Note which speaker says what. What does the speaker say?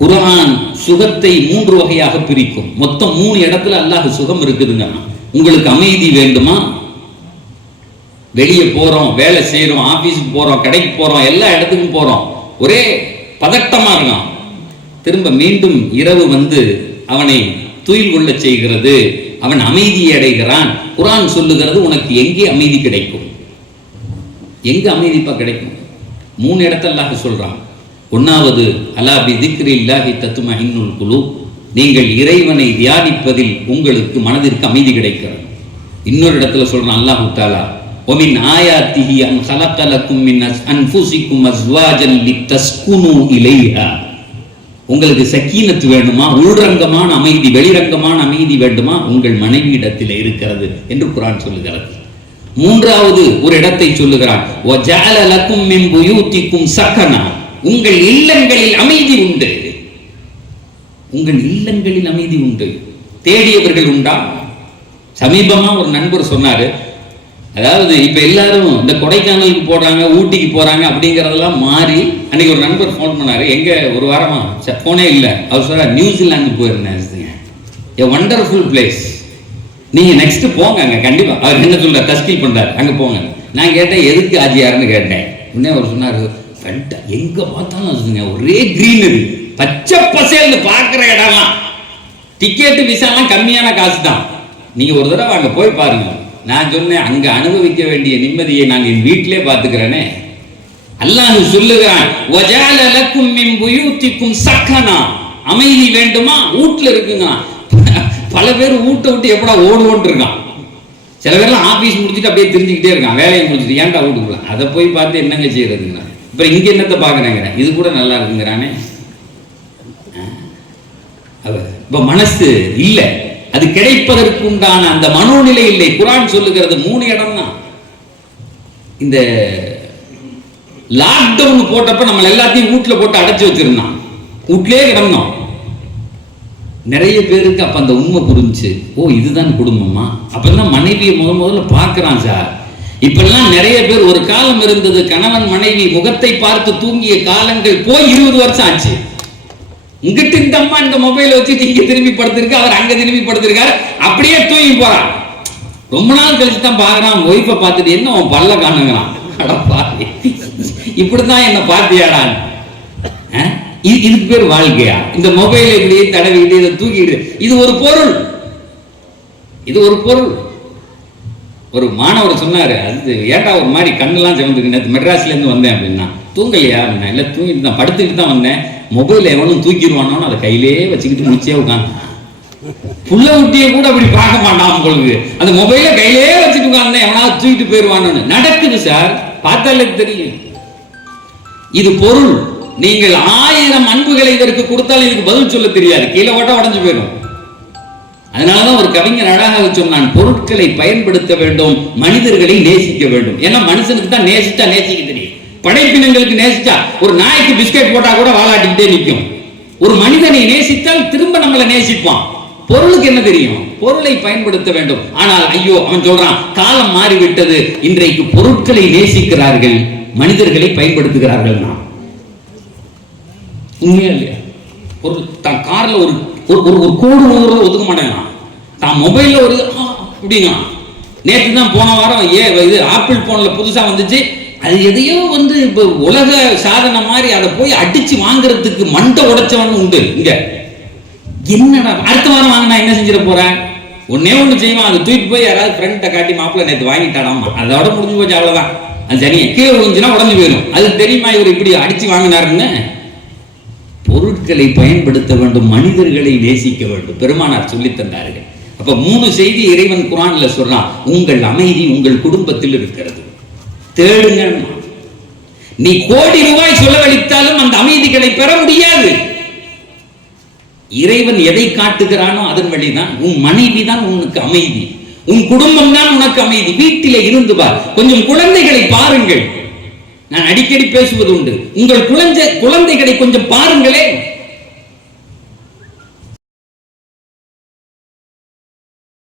Speaker 1: குரான் சுகத்தை மூன்று வகையாக பிரிக்கும். மொத்தம் மூணு இடத்துல அல்லாஹ் சுகம் இருக்குதுங்க. உங்களுக்கு அமைதி வேண்டுமா? வெளியே போறோம் வேலை செய்யறோம் ஆபீஸுக்கு போறோம் கடைக்கு போறோம் எல்லா இடத்துக்கும் போறோம். ஒரே பதட்டமா இருக்கான். திரும்ப மீண்டும் இரவு வந்து அவனை துயில் கொள்ள செய்கிறது. அவன் அமைதி அடைகிறான். குரான் சொல்லுகிறது உனக்கு எங்கே அமைதி கிடைக்கும்? எங்க அமைதிப்பா கிடைக்கும்? மூணு இடத்துல சொல்றான். ஒன்றாவது அலா பி திக்ரி இல்லாஹி தத்தும இன்னுல் குழு நீங்கள் இறைவனை தியானிப்பதில் உங்களுக்கு மனதிற்கு அமைதி கிடைக்கிறது. இன்னொரு இடத்துல சொல்கிறான் அல்லாஹு தாலா ஒமின் ஆயாத்திஹி அன் ஹலக்கலக்கும் மின் அன்பூசிக்கும் அஸ்வாஜன் லித்தஸ்குனு இலைஹா. உங்களுக்கு சக்கீனத்து வேண்டுமா? உள்ரங்கமான அமைதி வெளிரங்கமான அமைதி வேண்டுமா? உங்கள் மனைவியிடத்தில் இருக்கிறது என்று குரான் சொல்லுகிறது. மூன்றாவது ஒரு இடத்தை சொல்லுகிறான் சக்கனா உங்கள் இல்லங்களில் அமைதி உண்டு. உங்கள் இல்லங்களில் அமைதி உண்டு. தேடியவர்கள் உண்டா? சமீபமா ஒரு நண்பர் சொன்னாரு. அதாவது இப்ப எல்லாரும் இந்த கொடைக்கானலுக்கு போறாங்க ஊட்டிக்கு போறாங்க அப்படிங்கறதெல்லாம் மாறி அன்னைக்கு ஒரு நண்பர் ஃபோன் பண்ணாரு. எங்க ஒரு வாரமா? போனே இல்லை. அவர் சொல்ற நியூசிலாந்து போயிருந்தேன் ஏ ஒண்டர்ஃபுல் பிளேஸ் நீங்க நெக்ஸ்ட் போங்க அங்க கண்டிப்பா. அவர் என்ன சொல்ற தஸ்கில் பண்றாரு. அங்க போங்க. நான் கேட்டேன் எதுக்கு ஆஜியாருன்னு கேட்டேன். உடனே அவர் சொன்னாரு கண்ட எங்க பார்த்தாலும் வச்சுங்க ஒரே கிரீனரி பச்சை பசேல்னு பார்க்குற இடம்லாம். டிக்கெட்டு விசாலாம் கம்மியான காசு தான் நீங்க ஒரு தடவை அங்கே போய் பாருங்க. நான் சொன்னேன் அங்கே அனுபவிக்க வேண்டிய நிம்மதியை நாங்கள் என் வீட்டிலே பார்த்துக்கிறேனே. அல்லாஹ் சொல்லுகிறான் ஒஜால லக்கும் மின் புயூத்திக்கும் சக்கனா. அமைதி வேண்டுமா? வீட்ல இருக்குங்க. பல பேர் வீட்டை விட்டு எப்படா ஓடுவோன்ட்டு இருக்கான். சில பேர்லாம் ஆஃபீஸ் முடிச்சுட்டு அப்படியே தெரிஞ்சுக்கிட்டே இருக்கான். வேலையை முடிச்சுட்டு ஏன்டா வீட்டுக்குள்ள? அதை போய் பார்த்து என்னங்க செய்யறதுங்க? இப்ப இங்க என்னத்தை பாக்குறேங்கிறேன் இது கூட நல்லா இருக்குங்கிறானே. அவ- இப்ப மனசு இல்ல. அது கிடைப்பதற்கு உண்டான அந்த மனோநிலை இல்லை. குரான் சொல்லுகிறது மூணு இடம் தான் இந்த லாக்டவுன் போட்டப்ப நம்ம எல்லாத்தையும் வீட்டில் போட்டு அடைச்சு வச்சிருந்தான். வீட்லயே கிடந்தோம். நிறைய பேருக்கு அப்ப அந்த உண்மை புரிஞ்சுச்சு. ஓ இதுதான் குடும்பமா? அப்பதான் மனைவியை முத முதல்ல பார்க்கிறான் சார். இப்பெல்லாம் நிறைய பேர் ஒரு காலம் இருந்தது கணவன் மனைவி முகத்தை பார்த்து தூங்கிய காலங்கள் போய் இருபது வருஷம் ஆச்சு. உங்ககிட்ட இந்த அம்மா இந்த மொபைல் வச்சுட்டு இங்க திரும்பி படுத்திருக்கு அவர் அங்க திரும்பி படுத்திருக்காரு அப்படியே தூங்கி போறான். ரொம்ப நாள் கழிச்சு தான் பாக்குறான் ஒய்ஃபை பார்த்துட்டு என்ன உன் பல்ல காணுங்கிறான்? இப்படிதான் என்ன பார்த்தியாடான் இது இதுக்கு பேர் வாழ்க்கையா? இந்த மொபைலை இப்படியே தடவிக்கிட்டு இதை தூக்கிட்டு இது ஒரு பொருள். இது ஒரு பொருள். ஒரு மாணவர் சொன்னார் அது ஏன்டா ஒரு மாதிரி கண்ணெல்லாம் சிவந்துருக்கு நேற்று மெட்ராஸ்லேருந்து வந்தேன் அப்படின்னா. தூங்கலையா? அப்படின்னா இல்லை தூங்கிட்டு தான் படுத்துக்கிட்டு தான் வந்தேன். மொபைல் எவனும் தூக்கிடுவானோன்னு அதை கையிலேயே வச்சுக்கிட்டு முடிச்சே உட்காந்து புள்ள குட்டியை கூட அப்படி பார்க்க மாட்டான் உங்களுக்கு அந்த மொபைலை கையிலே வச்சுட்டு உட்கார்ந்தேன் எவனாவது தூக்கிட்டு போயிடுவானோன்னு. நடக்குது சார் பார்த்தாலே தெரியும். இது பொருள். நீங்கள் ஆயிரம் அன்புகளை இதற்கு கொடுத்தாலும் இதுக்கு பதில் சொல்ல தெரியாது. கீழே ஓட்ட உடஞ்சு போயிடும். அதனால ஒரு கவிஞர் அழகாக சொன்னான் பொருட்களை பயன்படுத்த வேண்டும் மனிதர்களை நேசிக்க வேண்டும். ஏன்னா மனுஷனுக்கு தான் நேசிச்சா நேசிக்க தெரியும். படைப்பினங்களுக்கு நேசிச்சா ஒரு நாய்க்கு பிஸ்கட் போட்டா கூட வாலாட்டிக்கிட்டே நிற்கும் ஒரு மனிதனை நேசித்தால் திரும்ப நம்மளை நேசிப்பான். பொருளுக்கு என்ன தெரியும்? பொருளை பயன்படுத்த வேண்டும். ஆனால் ஐயோ அவன் சொல்றான் காலம் மாறிவிட்டது. இன்றைக்கு பொருட்களை நேசிக்கிறார்கள் மனிதர்களை பயன்படுத்துகிறார்கள் நான். உண்மையா இல்லையா? ஒரு தான் காரில் ஒரு ஒரு ஒரு ஒரு கோடு நூறு ஒதுக்க மாட்டேங்கிறான். தான் மொபைலில் ஒரு ஆ, அப்படிங்கிறான் நேற்று தான் போன வாரம் ஏ இது ஆப்பிள் ஃபோனில் புதுசாக வந்துச்சு. அது எதையோ வந்து இப்போ உலக சாதனை மாதிரி அதை போய் அடித்து வாங்குறதுக்கு மண்டை உடைச்சவன் உண்டு இங்கே. என்னடா அடுத்த வாரம் வாங்கினா என்ன செஞ்சிட போகிறேன் ஒன்னே ஒன்று செய்வான். அதை தூக்கிட்டு போய் யாராவது ஃப்ரெண்ட்டை காட்டி மாப்பிள்ளை நேற்று வாங்கிட்டாடாமா அதோட முடிஞ்சு போச்சு அவ்வளோதான் அது சரிங்க கீழே விழுந்துச்சுன்னா உடஞ்சு போயிடும் அது தெரியுமா இவர் இப்படி அடித்து வாங்கினாருன்னு? பொருட்களை பயன்படுத்த வேண்டும் மனிதர்களை நேசிக்க வேண்டும். பெருமானார் சொல்லித் தந்தார்கள். அப்ப மூணு செய்தி இறைவன் குரான்ல சொல்றான் உங்கள் அமைதி உங்கள் குடும்பத்தில் இருக்கிறது. தேடுங்கள் நீ கோடி ரூபாய் செலவழித்தாலும் அந்த அமைதிகளை பெற முடியாது. இறைவன் எதை காட்டுகிறானோ அதன் வழிதான். உன் மனைவி தான் உனக்கு அமைதி. உன் குடும்பம் தான் உனக்கு அமைதி. வீட்டிலே இருந்து பார் கொஞ்சம் குழந்தைகளை பாருங்கள். நான் அடிக்கடி பேசுவது உண்டு உங்கள் குழந்தை குழந்தைகளை கொஞ்சம் பாருங்களேன்.